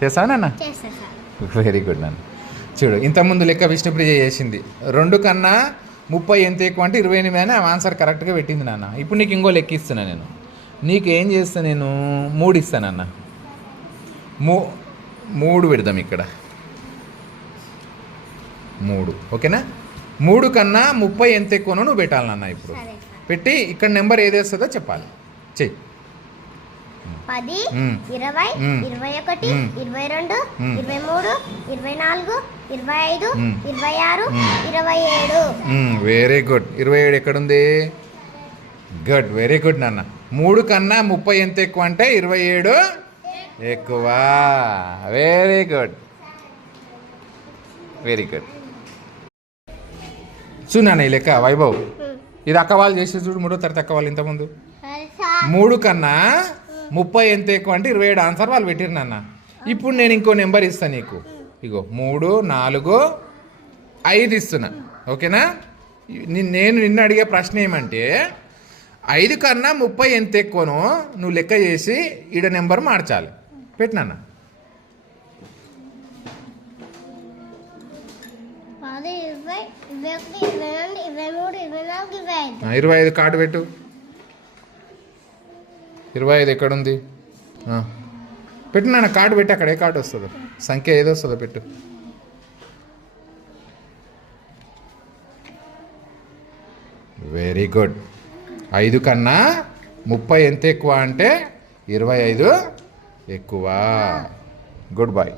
చేసానన్నా? Very good నాన్న. చూడు, ఇంతకుముందు లెక్క విష్ణుప్రియ చేసింది. 2 కన్నా 30 ఎంత ఎక్కువ అంటే 28 అని ఆన్సర్ కరెక్ట్గా పెట్టింది నాన్న. ఇప్పుడు నీకు ఇంకో లెక్క ఇస్తున్నా నేను. నీకు ఏం చేస్తా నేను 3 ఇస్తానన్న. 3 పెడదాం ఇక్కడ. 3 ఓకేనా? 3 కన్నా 30 ఎంత ఎక్కువనో నువ్వు పెట్టాలి నాన్న. ఇప్పుడు పెట్టి ఇక్కడ నెంబర్ ఏది వస్తుందో చెప్పాలి. చెయ్యి. 10, 20, 21, 22, 23, 24, 25, 26, 27. Very good. 27 ఎక్కడుంది? గుడ్, వెరీ గుడ్ నాన్న. 3 కన్నా 30 ఎంత ఎక్కువ అంటే 27 ఎక్కువ. Very good, very good. చూడన్నా ఈ లెక్క వైభవ్. ఇది అక్క వాళ్ళు చేసి చూడు. 3వ తరగతి అక్క వాళ్ళు ఇంతకుముందు 3 కన్నా 30 ఎంత ఎక్కువ అంటే 27 ఆన్సర్ వాళ్ళు పెట్టిరు నాన్న. ఇప్పుడు నేను ఇంకో నెంబర్ ఇస్తాను నీకు. ఇగో 3, 4, 5 ఇస్తున్నా. ఓకేనా? నేను నిన్ను అడిగే ప్రశ్న ఏమంటే 5 కన్నా 30 ఎంత ఎక్కువనో నువ్వు లెక్క చేసి ఈడ నెంబర్ మార్చాలి. పెట్టినా 25 కార్డు పెట్టు. 25 ఎక్కడుంది? పెట్టు నాన్న, కార్డు పెట్టి. అక్కడ ఏ కార్డు వస్తుందో, సంఖ్య ఏదో వస్తుందో పెట్టు. Very good. 5 కన్నా 30 ఎంత ఎక్కువ అంటే 25 ఎక్కువ. Good bye.